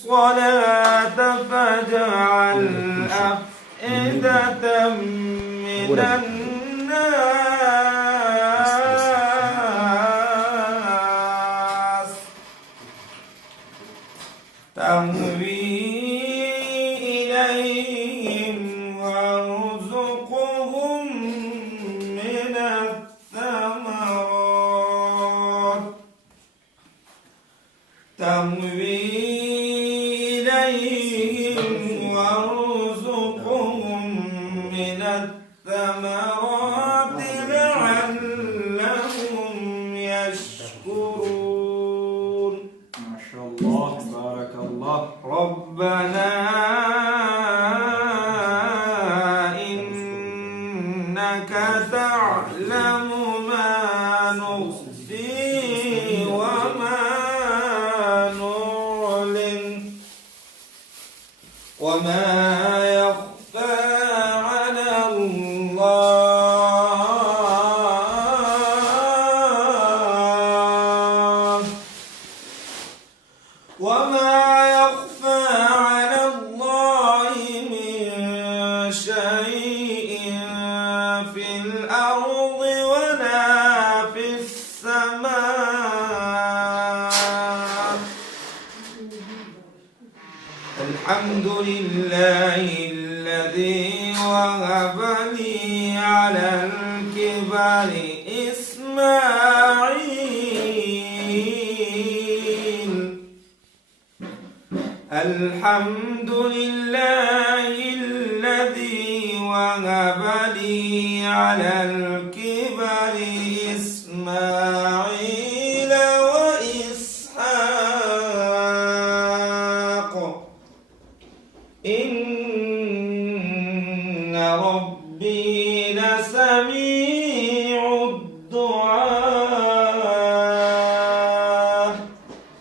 الصلاة فاجعل أفئدة من الناس تهوي إليهم وارزقهم من الثمرات لعلهم يشكرون. ما شاء الله بارك الله. ربنا إنك تعلم ما نخفي وما نعلن وما يخفى على الله من شيء في الأرض ولا في السماء. الحمد لله الذي وهب لي على الكبر إسماعيل. الحمد لله الذي وهب لي على الكبر إسماعيل وإسحاق إن ربي لسميع